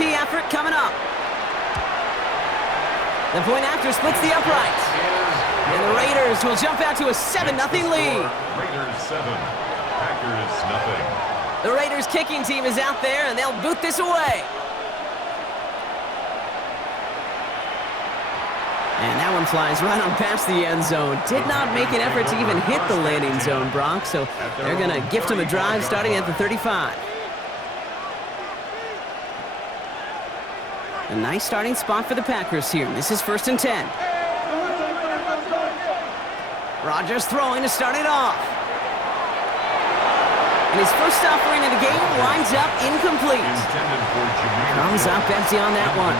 PAT effort coming up. The point after splits the uprights. And the Raiders will jump out to a 7-0 lead. Raiders 7, Packers 0. The Raiders kicking team is out there, and they'll boot this away. And that one flies right on past the end zone. Did not make an effort to even hit the landing zone, Brock, so they're going to gift him a drive starting at the 35. A nice starting spot for the Packers here. This is 1st and 10. Rodgers throwing to start it off. And his first offering of the game winds up incomplete. Comes up empty on that one.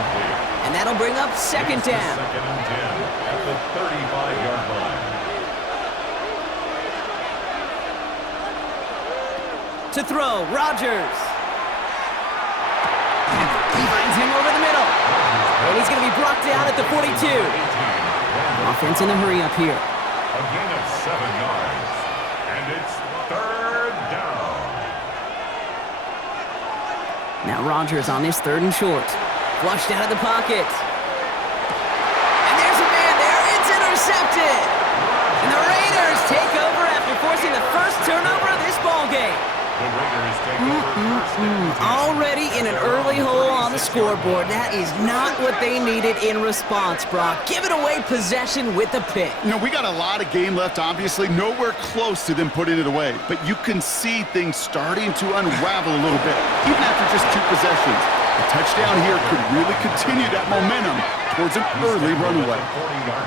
And that'll bring up 2nd down. 2nd and 10 at the 35-yard line. To throw, Rodgers. He finds him over the middle. And he's going to be brought down at the 42. Offense in the hurry up here. A gain of 7 yards. And it's 3rd down. Now Rodgers on this 3rd and short. Flushed out of the pocket. And there's a man there. It's intercepted. And the Raiders take over after forcing the first turnover of this ballgame. The Raiders take over first and 10. Already in an early hole on the scoreboard. That is not what they needed in response, Brock. Giving away possession with a pick. You know, we got a lot of game left, obviously. Nowhere close to them putting it away. But you can see things starting to unravel a little bit, even after just 2 possessions. A touchdown here could really continue that momentum towards an early runaway.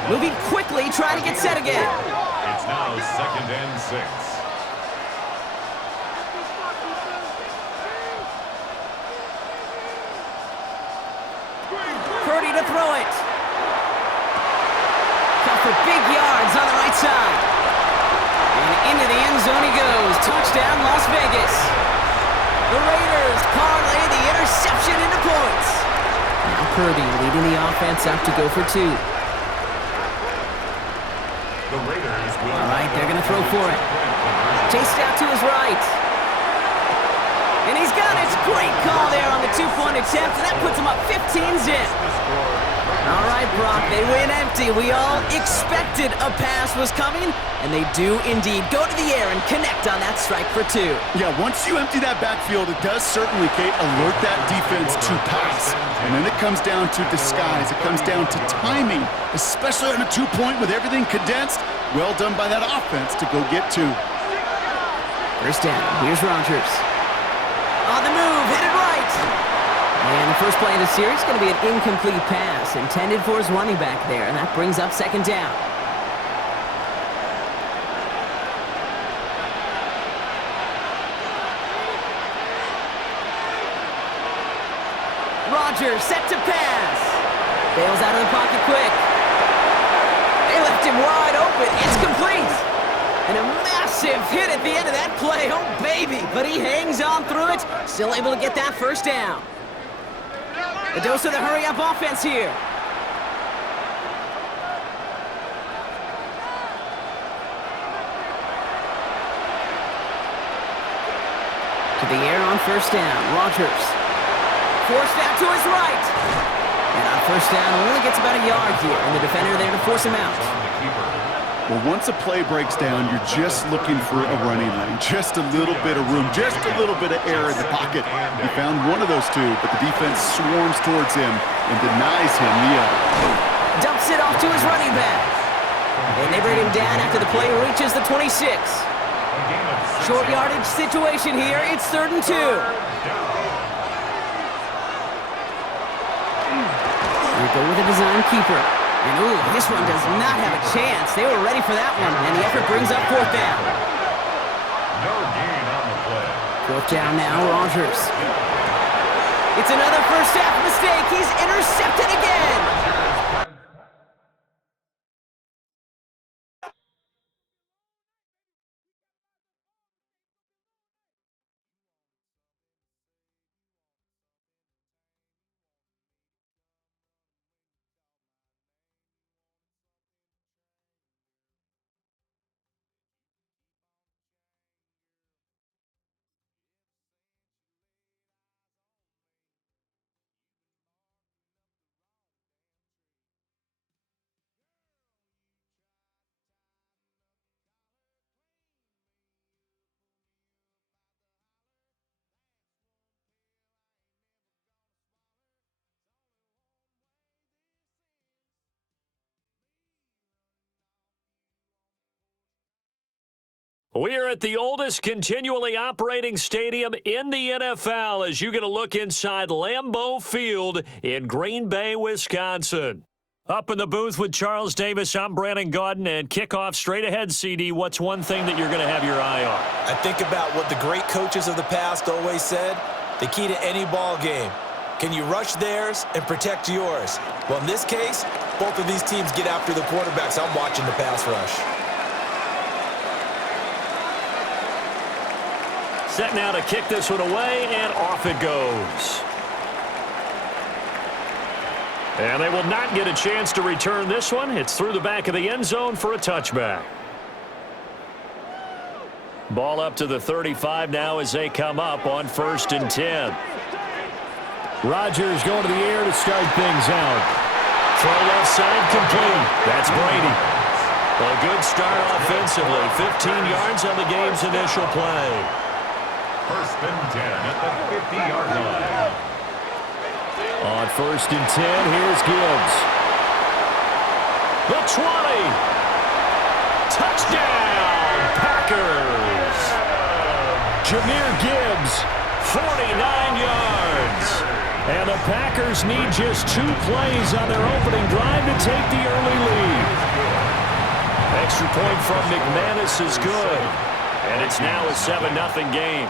Moving quickly, trying to get set again. It's now 2nd and 6. Purdy to throw it. Cut for big yards on the right side. And into the end zone he goes. Touchdown, Las Vegas. The Raiders parlay the interception into points. Now Purdy leading the offense up to go for 2. The Raiders will. All right, they're going to throw for it. Chased out to his right. And he's got it. Great call there on the 2-point attempt, and that puts him up 15-zip. All right, Brock, they win empty. We all expected a pass was coming, and they do indeed go to the air and connect on that strike for 2. Yeah, once you empty that backfield, it does certainly, Kate, alert that defense to pass. And then it comes down to disguise. It comes down to timing, especially on a 2-point with everything condensed. Well done by that offense to go get 2. First down. Here's Rodgers. On the move, headed right. And the first play of the series is going to be an incomplete pass intended for his running back there, and that brings up 2nd down. Rodgers set to pass. Bails out of the pocket quick. They left him wide open. It's complete. And a massive hit at the end of that play. Oh, baby. But he hangs on through it. Still able to get that first down. A dose of the hurry-up offense here. To the air on first down. Rodgers. Forced out to his right. And on first down, only gets about a yard here. And the defender there to force him out. Well, once a play breaks down, you're just looking for a running lane. Just a little bit of room, just a little bit of air in the pocket. He found one of those 2, but the defense swarms towards him and denies him the other. Dumps it off to his running back. And they bring him down after the play reaches the 26. Short yardage situation here. It's 3rd and 2. We go with a design keeper. And ooh, this one does not have a chance. They were ready for that one, and the effort brings up 4th down. No gain on the play. 4th down now, Rodgers. It's another first half mistake. He's intercepted again. We are at the oldest continually operating stadium in the NFL as you get a look inside Lambeau Field in Green Bay, Wisconsin. Up in the booth with Charles Davis, I'm Brandon Gaudin, and kickoff straight ahead, CD. What's one thing that you're going to have your eye on? I think about what the great coaches of the past always said, the key to any ball game. Can you rush theirs and protect yours? Well, in this case, both of these teams get after the quarterbacks. I'm watching the pass rush. Set now to kick this one away, and off it goes. And they will not get a chance to return this one. It's through the back of the end zone for a touchback. Ball up to the 35 now as they come up on 1st and 10. Rodgers going to the air to start things out. Throw left side complete. That's Brady. A good start offensively. 15 yards on the game's initial play. 1st and 10 at the 50-yard line. On 1st and 10, here's Gibbs. The 20. Touchdown, Packers. Jahmyr Gibbs, 49 yards. and the Packers need just 2 plays on their opening drive to take the early lead. Extra point from McManus is good, and it's now a 7-0 game.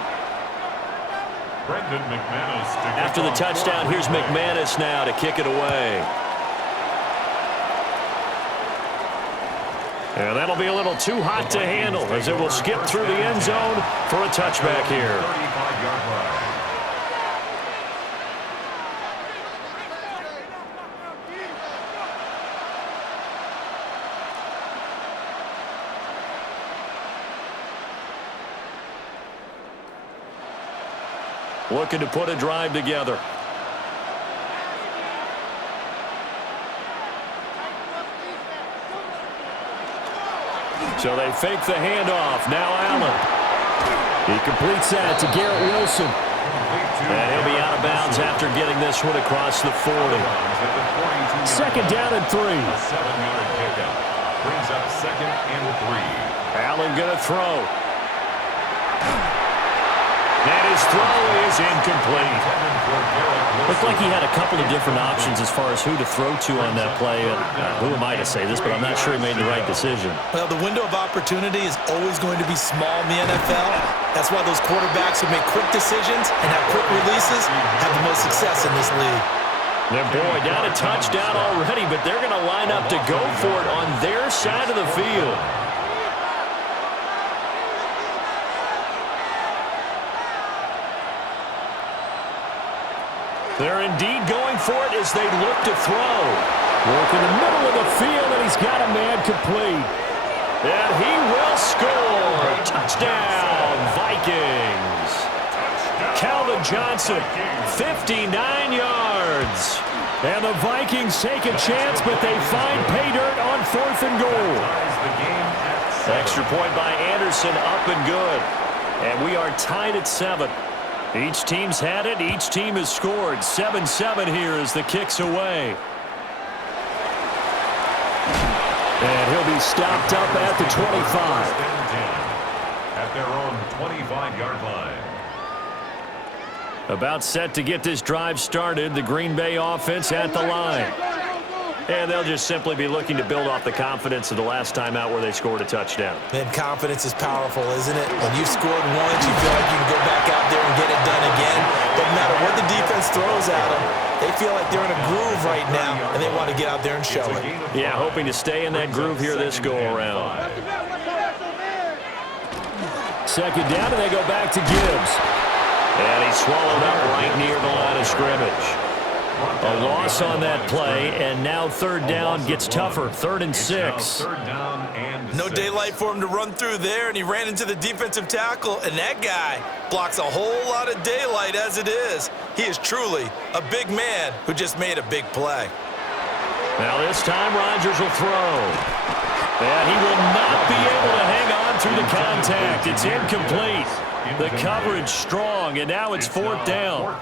Brendan McManus. After the touchdown, here's McManus now to kick it away. And that'll be a little too hot to handle as it will skip through the end zone for a touchback here. 35-yard line. Looking to put a drive together. So they fake the handoff. Now Allen. He completes that to Garrett Wilson. And he'll be out of bounds after getting this one across the 40. 2nd down and 3. A 7-yard pickup brings up 2nd and 3. Allen going to throw. And his throw is incomplete. Looked like he had a couple of different options as far as who to throw to on that play. Who am I to say this, but I'm not sure he made the right decision. Well, the window of opportunity is always going to be small in the NFL. That's why those quarterbacks who make quick decisions and have quick releases have the most success in this league. And boy, down a touchdown already, but they're going to line up to go for it on their side of the field. They're indeed going for it as they look to throw. Work in the middle of the field, and he's got a man complete. And he will score. Touchdown, Vikings. Calvin Johnson, 59 yards. And the Vikings take a chance, but they find pay dirt on 4th and goal. Extra point by Anderson, up and good. And we are tied at 7. Each team's had it. Each team has scored. 7-7 here as the kick's away. And he'll be stopped up at the 25. At their own 25-yard line. About set to get this drive started. The Green Bay offense at the line. And they'll just simply be looking to build off the confidence of the last time out where they scored a touchdown. Man, confidence is powerful, isn't it? When you've scored once, you feel like you can go back out there and get it done again. Doesn't matter what the defense throws at them. They feel like they're in a groove right now, and they want to get out there and show it. Yeah, hoping to stay in that groove here this go-around. 2nd down, and they go back to Gibbs. And he's swallowed up right near the line of scrimmage. A loss on that play, and now 3rd down gets tougher. 3rd and 6. No daylight for him to run through there, and he ran into the defensive tackle, and that guy blocks a whole lot of daylight as it is. He is truly a big man who just made a big play. Now this time Rodgers will throw. And he will not be able to hang on through the contact. It's incomplete. The coverage strong, and now it's 4th down.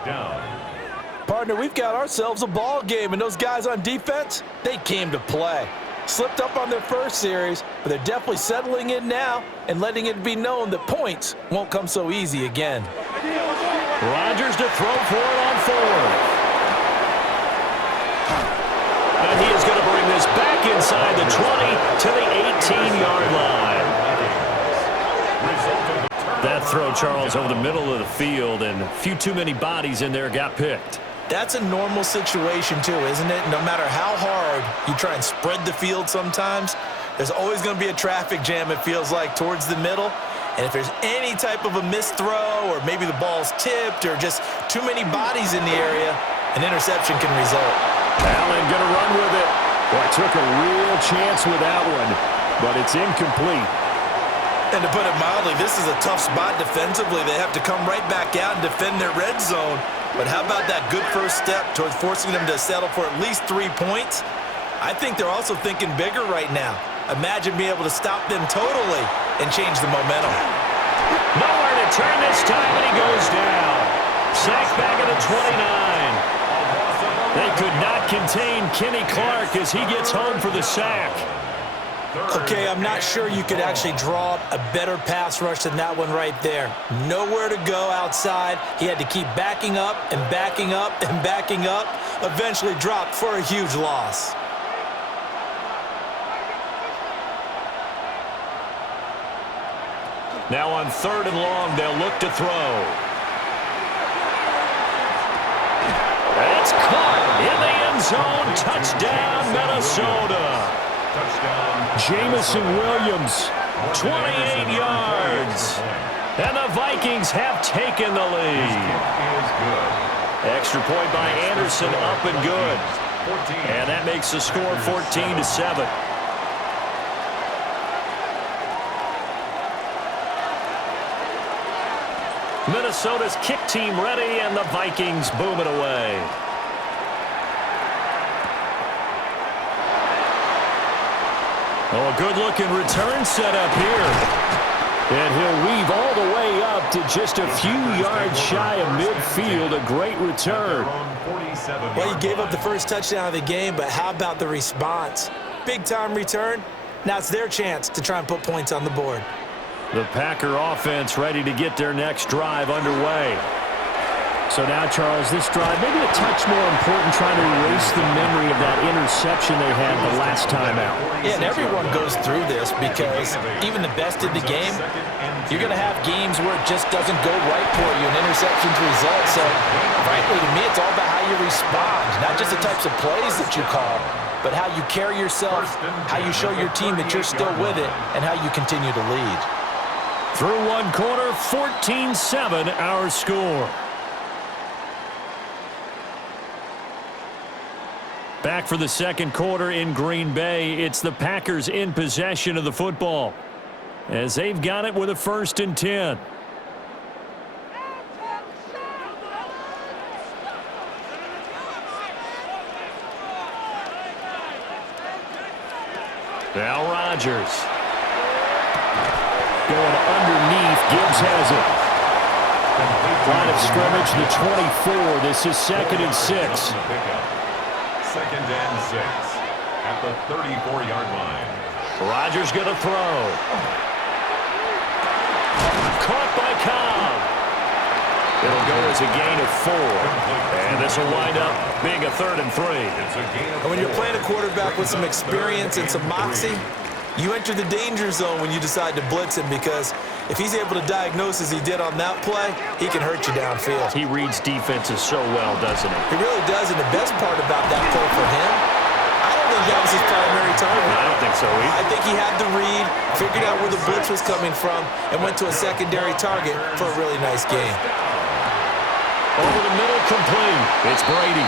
Partner, we've got ourselves a ball game, and those guys on defense, they came to play. Slipped up on their first series, but they're definitely settling in now and letting it be known that points won't come so easy again. Rodgers to throw for it on fourth. And he is going to bring this back inside the 20 to the 18-yard line. That throw, Charles, over the middle of the field, and a few too many bodies in there got picked. That's a normal situation too, isn't it? No matter how hard you try and spread the field sometimes, there's always going to be a traffic jam, it feels like, towards the middle. And if there's any type of a missed throw or maybe the ball's tipped or just too many bodies in the area, an interception can result. Allen going to run with it. Boy, took a real chance with that one, but it's incomplete. And to put it mildly, this is a tough spot defensively. They have to come right back out and defend their red zone. But how about that good first step towards forcing them to settle for at least 3 points? I think they're also thinking bigger right now. Imagine being able to stop them totally and change the momentum. Nowhere to turn this time, and he goes down. Sacked back at the 29. They could not contain Kenny Clark as he gets home for the sack. Okay, I'm not sure you could actually draw up a better pass rush than that one right there. Nowhere to go outside. He had to keep backing up and backing up and backing up. Eventually dropped for a huge loss. Now on 3rd and long, they'll look to throw. It's caught in the end zone. Touchdown, Minnesota. Jamison Williams, 28 yards. And the Vikings have taken the lead. Extra point by Anderson, up and good. And that makes the score 14-7. Minnesota's kick team ready, and the Vikings boom it away. Oh, a good-looking return set up here. And he'll weave all the way up to just a few yards shy of midfield. A great return. Well, he gave up the first touchdown of the game, but how about the response? Big-time return. Now it's their chance to try and put points on the board. The Packer offense ready to get their next drive underway. So now, Charles, this drive, maybe a touch more important, trying to erase the memory of that interception they had the last time out. Yeah, and everyone goes through this because even the best in the game, you're going to have games where it just doesn't go right for you, and interceptions result. So, frankly, to me, it's all about how you respond, not just the types of plays that you call, but how you carry yourself, how you show your team that you're still with it, and how you continue to lead. Through one quarter, 14-7 our score. Back for the second quarter in Green Bay. It's the Packers in possession of the football as they've got it with a 1st and 10. Now Rodgers. Going underneath. Gibbs has it. Line of scrimmage, the 24. This is 2nd and 6. 2nd and 6 at the 34-yard line. Rodgers going to throw. Caught by Cobb. It'll go as a gain of 4. And this will wind up being a 3rd and 3. And when you're playing a quarterback with some experience and some moxie, you enter the danger zone when you decide to blitz him, because if he's able to diagnose as he did on that play, he can hurt you downfield. He reads defenses so well, doesn't he? He really does, and the best part about that play for him, I don't think that was his primary target. I don't think so either. I think he had the read, figured out where the blitz was coming from, and went to a secondary target for a really nice gain. Over the middle, complete. It's Brady.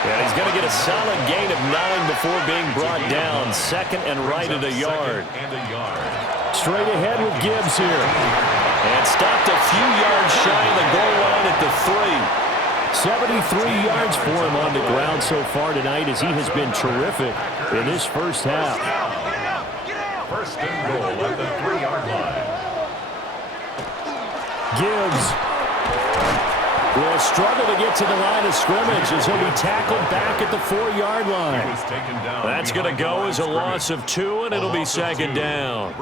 Yeah, he's going to get a solid gain of 9 before being brought down. 2nd and right at a yard. Straight ahead with Gibbs here. And stopped a few yards shy of the goal line at the 3. 73 yards for him on the ground so far tonight, as he has been terrific in this first half. 1st and goal at the 3-yard line. Gibbs will struggle to get to the line of scrimmage as he'll be tackled back at the 4-yard line. That's going to go as a loss of 2, and it'll be second down.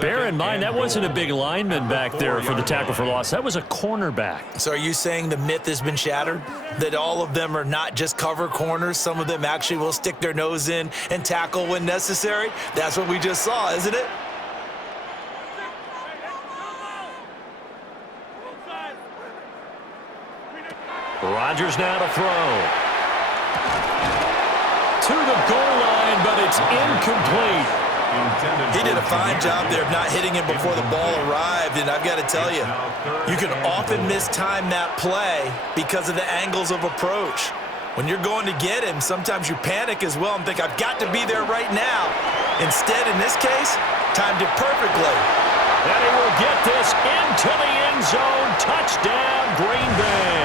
Bear in mind, that wasn't a big lineman back there for the tackle for loss. That was a cornerback. So are you saying the myth has been shattered? That all of them are not just cover corners? Some of them actually will stick their nose in and tackle when necessary? That's what we just saw, isn't it? Rodgers now to throw. To the goal line, but it's incomplete. He did a fine job there of not hitting him before the ball arrived, and I've got to tell you, you can often mistime that play because of the angles of approach. When you're going to get him, sometimes you panic as well and think, I've got to be there right now. Instead, in this case, timed it perfectly. And he will get this into the end zone. Touchdown, Green Bay.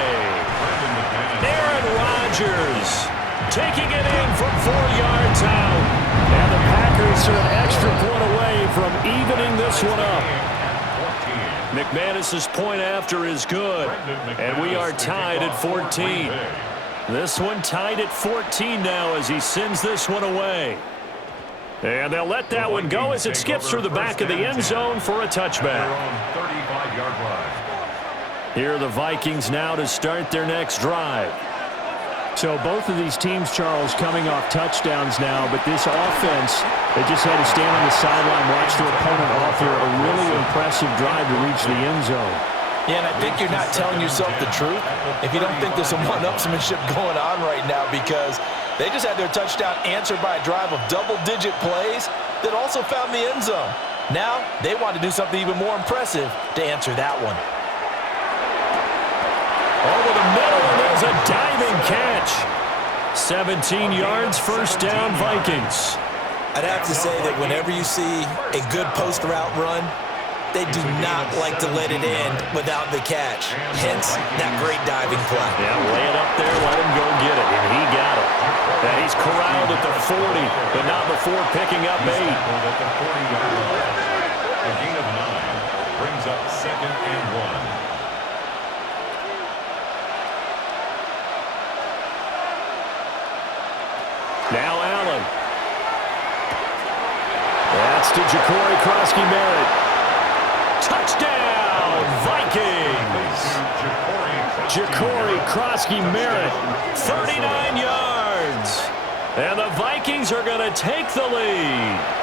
Aaron Rodgers taking it in from 4 yards out. And the Packers are an extra point away from evening this one up. McManus's point after is good. And we are tied at 14. This one tied at 14 now as he sends this one away. And they'll let that one go as it skips through the back of the end zone for a touchback. Here are the Vikings now to start their next drive. So both of these teams, Charles, coming off touchdowns now, but this offense, they just had to stand on the sideline, watch their opponent offer a really impressive drive to reach the end zone. Yeah, and I think you're not telling yourself the truth if you don't think there's some one-upsmanship going on right now, because they just had their touchdown answered by a drive of double-digit plays that also found the end zone. Now they want to do something even more impressive to answer that one. Over the middle, and there's a diving catch. 17 yards, first down, Vikings. I'd have to say that whenever you see a good post route run, they do not like to let it end without the catch. Hence, that great diving play. Yeah, lay it up there, let him go get it, and he got it. And he's corralled at the 40, but not before picking up 8. A gain of 9 brings up second and 1. Now Allen. That's to Ja'Cory Krosky-Merritt. Touchdown, Vikings! Ja'Cory Krosky-Merritt, 39 yards. And the Vikings are going to take the lead.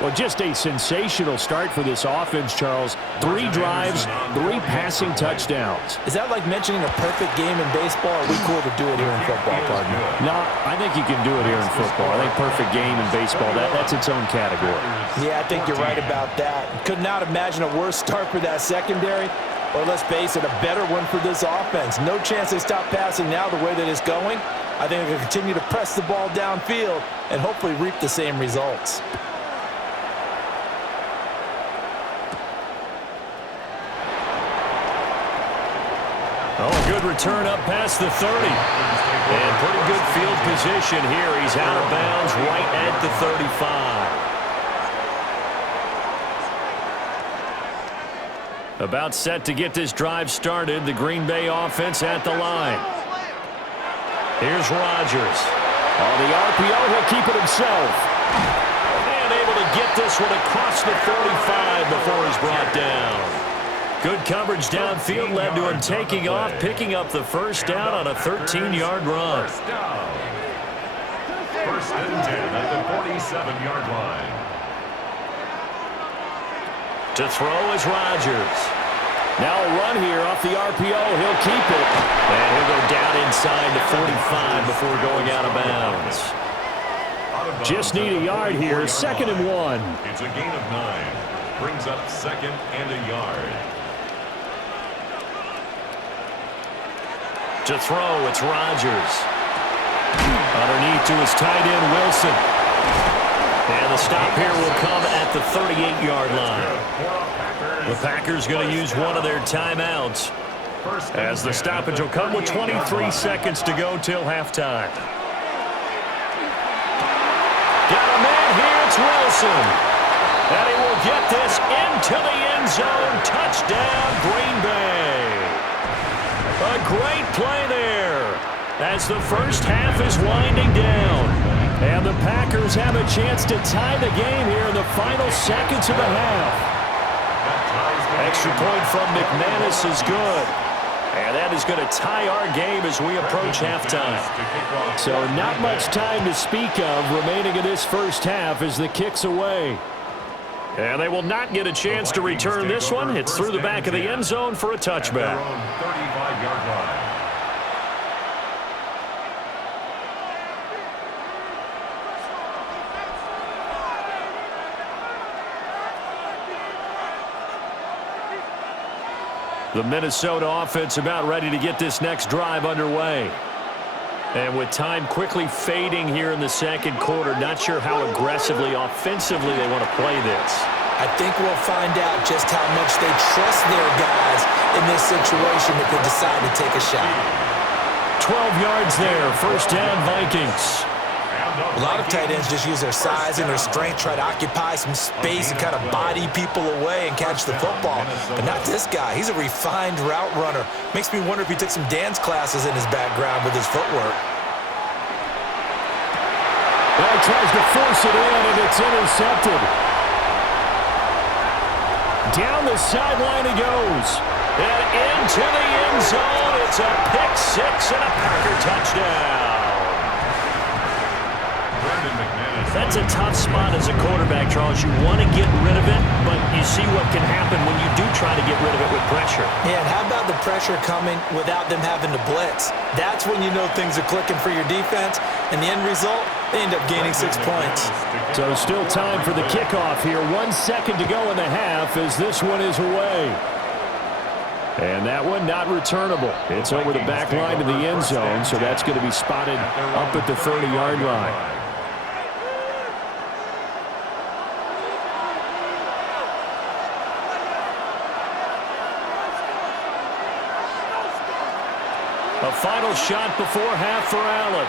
Well, just a sensational start for this offense, Charles. 3 drives, 3 passing touchdowns. Is that like mentioning a perfect game in baseball, or are we cool to do it here in football, partner? No, I think you can do it here in football. I think perfect game in baseball, that's its own category. Yeah, I think you're right about that. Could not imagine a worse start for that secondary, or let's face it, a better one for this offense. No chance they stop passing now the way that it's going. I think they'll continue to press the ball downfield and hopefully reap the same results. Oh, a good return up past the 30. And pretty good field position here. He's out of bounds right at the 35. About set to get this drive started. The Green Bay offense at the line. Here's Rodgers. On the RPO, he'll keep it himself. And able to get this one across the 45 before he's brought down. Good coverage downfield led to him taking off, picking up the first down on a 13-yard run. First and 10 at the 47-yard line. To throw is Rodgers. Now a run here off the RPO. He'll keep it. And he'll go down inside the 45 before going out of bounds. Just need a yard here. Second and 1. It's a gain of 9. Brings up second and a yard. To throw, it's Rodgers. Underneath to his tight end, Wilson. And the stop here will come at the 38-yard line. The Packers going to use one of their timeouts as the stoppage will come with 23 seconds to go till halftime. Got a man here, it's Wilson. And he will get this into the end zone. Touchdown, Green Bay. A great play there as the first half is winding down. And the Packers have a chance to tie the game here in the final seconds of the half. Extra point from McManus is good. And that is going to tie our game as we approach halftime. So not much time to speak of remaining in this first half as the kick's away. And they will not get a chance to return this one. It's through the back of the end zone for a touchback. 35-yard line. The Minnesota offense about ready to get this next drive underway. And with time quickly fading here in the second quarter, not sure how aggressively, offensively they want to play this. I think we'll find out just how much they trust their guys in this situation if they decide to take a shot. 12 yards there, first down Vikings. A lot of tight ends just use their size and their strength, try to occupy some space and kind of body people away and catch the football. But not this guy. He's a refined route runner. Makes me wonder if he took some dance classes in his background with his footwork. Well, he tries to force it in, and it's intercepted. Down the sideline he goes. And into the end zone. It's a pick six and a Packer touchdown. That's a tough spot as a quarterback, Charles. You want to get rid of it, but you see what can happen when you do try to get rid of it with pressure. Yeah, and how about the pressure coming without them having to blitz? That's when you know things are clicking for your defense, and the end result, they end up gaining 6 points. So still time for the kickoff here. 1 second to go in the half as this one is away. And that one not returnable. It's over the back line to the end zone, so that's going to be spotted up at the 30-yard line. A final shot before half for Allen.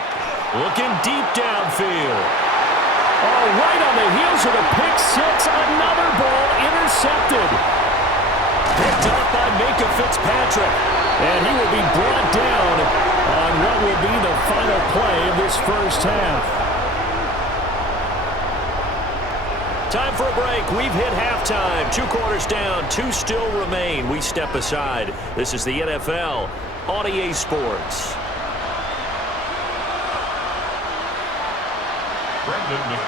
Looking deep downfield. Oh, right on the heels of the pick six. Another ball intercepted. Picked up by Micah Fitzpatrick. And he will be brought down on what will be the final play of this first half. Time for a break. We've hit halftime. 2 quarters down. 2 still remain. We step aside. This is the NFL on EA Sports.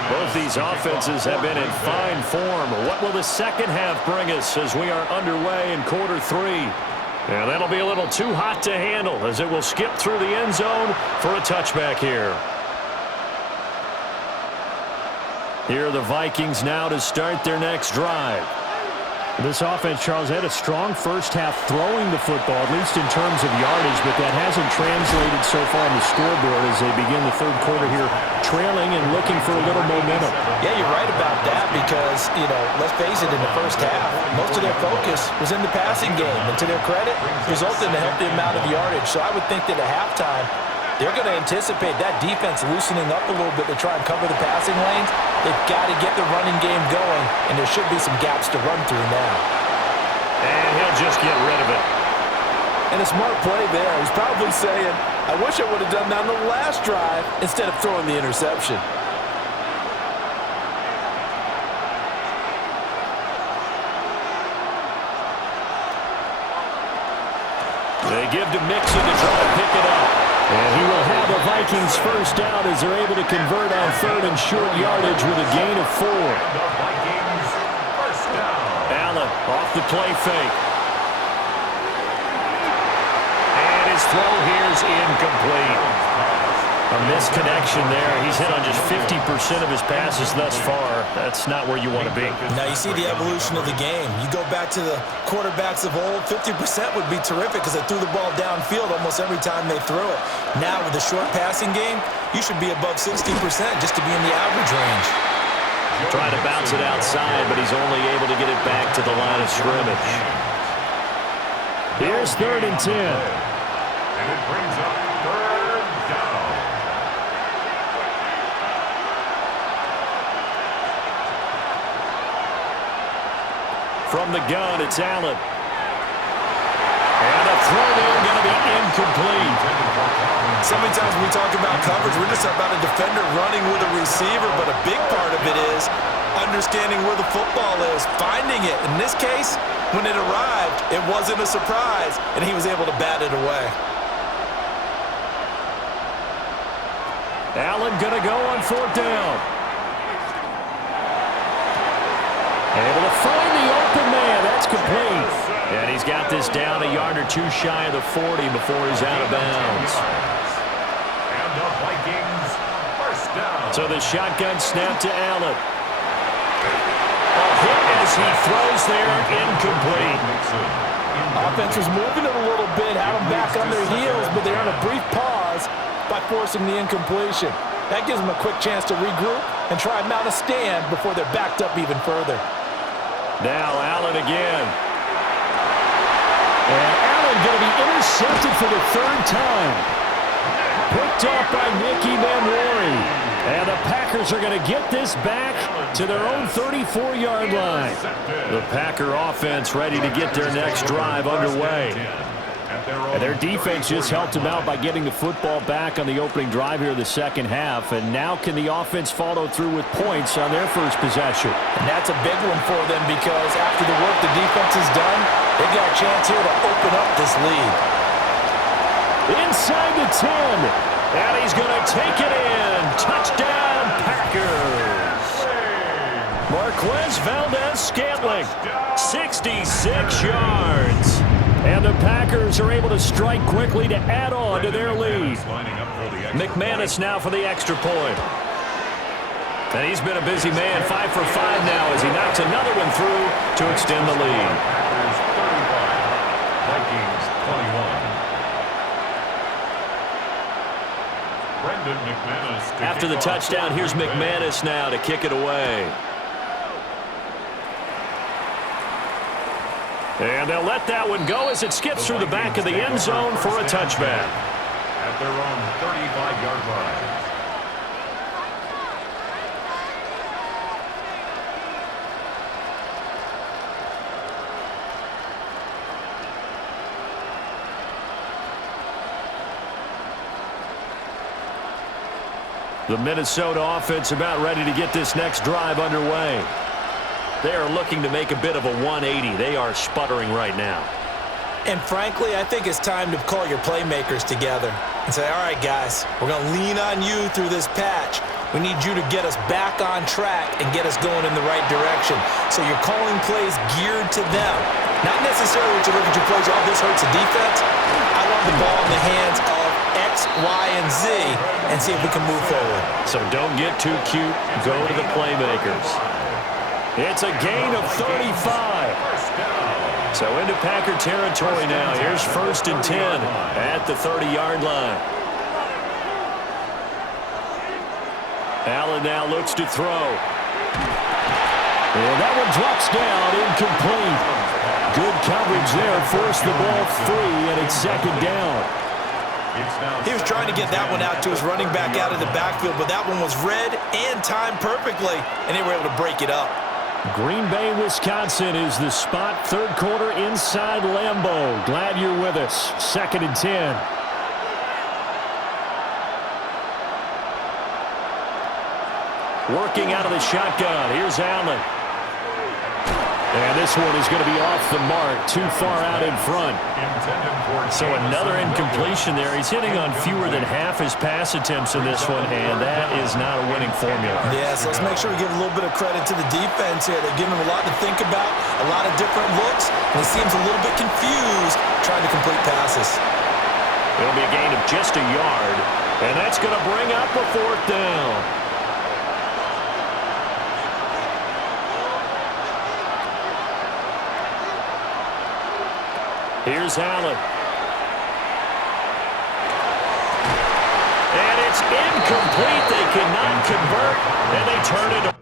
Both these offenses have been in fine form. What will the second half bring us as we are underway in quarter 3? And that'll be a little too hot to handle as it will skip through the end zone for a touchback here. Here are the Vikings now to start their next drive. This offense, Charles, had a strong first half throwing the football, at least in terms of yardage, but that hasn't translated so far on the scoreboard as they begin the third quarter here, trailing and looking for a little momentum. Yeah, you're right about that because, let's face it, in the first half, most of their focus was in the passing game. And to their credit, resulted in a healthy amount of yardage. So I would think that at halftime, they're going to anticipate that defense loosening up a little bit to try and cover the passing lanes. They've got to get the running game going, and there should be some gaps to run through now. And he'll just get rid of it. And a smart play there. He's probably saying, I wish I would have done that on the last drive instead of throwing the interception. They give to Mixon to try to pick it up. And he will have a Vikings first down as they're able to convert on third and short yardage with a gain of 4. Allen off the play fake. And his throw here is incomplete. A misconnection there. He's hit on just 50% of his passes thus far. That's not where you want to be. Now you see the evolution of the game. You go back to the quarterbacks of old, 50% would be terrific because they threw the ball downfield almost every time they threw it. Now with the short passing game, you should be above 60% just to be in the average range. Trying to bounce it outside, but he's only able to get it back to the line of scrimmage. Here's 3rd and 10. And it brings up 3rd down. From the gun, it's Allen. And a throw there going to be incomplete. So many times when we talk about coverage, we're just about a defender running with a receiver, but a big part of it is understanding where the football is, finding it. In this case, when it arrived, it wasn't a surprise, and he was able to bat it away. Allen going to go on 4th down. Able to find the open man. That's complete. And he's got this down a yard or two shy of the 40 before he's out of bounds. And the Vikings first down. So the shotgun snap to Allen. A hit as he throws there, incomplete. Offense was moving it a little bit, had them back on their heels, but they're on a brief pause by forcing the incompletion. That gives them a quick chance to regroup and try and mount a stand before they're backed up even further. Now Allen again. And Allen going to be intercepted for the 3rd time. Picked off by Nicky Manwari. And the Packers are going to get this back to their own 34-yard line. The Packer offense ready to get their next drive underway. And their defense just helped them out by getting the football back on the opening drive here in the second half. And now can the offense follow through with points on their first possession? And that's a big one for them because after the work the defense has done, they've got a chance here to open up this lead. Inside the 10. And he's going to take it in. Touchdown, Packers. Marquez Valdez-Scantling, 66 yards. And the Packers are able to strike quickly to add on to their lead. McManus now for the extra point. And he's been a busy man, 5 for 5 now as he knocks another one through to extend the lead. Packers 35, Vikings 21. Brendan McManus. After the touchdown, here's McManus now to kick it away. And they'll let that one go as it skips through the back of the end zone for a touchback. At their own 35-yard line. The Minnesota offense about ready to get this next drive underway. They are looking to make a bit of a 180. They are sputtering right now. And frankly, I think it's time to call your playmakers together and say, all right, guys, we're going to lean on you through this patch. We need you to get us back on track and get us going in the right direction. So you're calling plays geared to them. Not necessarily to look at your plays, oh, this hurts the defense. I want the ball in the hands of X, Y, and Z and see if we can move forward. So don't get too cute. Go to the playmakers. It's a gain of 35. So into Packer territory now. Here's 1st and 10 at the 30-yard line. Allen now looks to throw. And that one drops down, incomplete. Good coverage there, forced the ball free, and it's 2nd down. He was trying to get that one out to his running back out of the backfield, but that one was read and timed perfectly, and they were able to break it up. Green Bay, Wisconsin is the spot. 3rd quarter inside Lambeau. Glad you're with us. 2nd and 10. Working out of the shotgun. Here's Allen. And this one is going to be off the mark. Too far out in front. So another incompletion there. He's hitting on fewer than half his pass attempts in this one, and that is not a winning formula. Yeah, so let's make sure we give a little bit of credit to the defense here. They're giving him a lot to think about, a lot of different looks, and he seems a little bit confused trying to complete passes. It'll be a gain of just a yard, and that's going to bring up a 4th down. Here's Allen. And it's incomplete. They cannot convert, and they turn into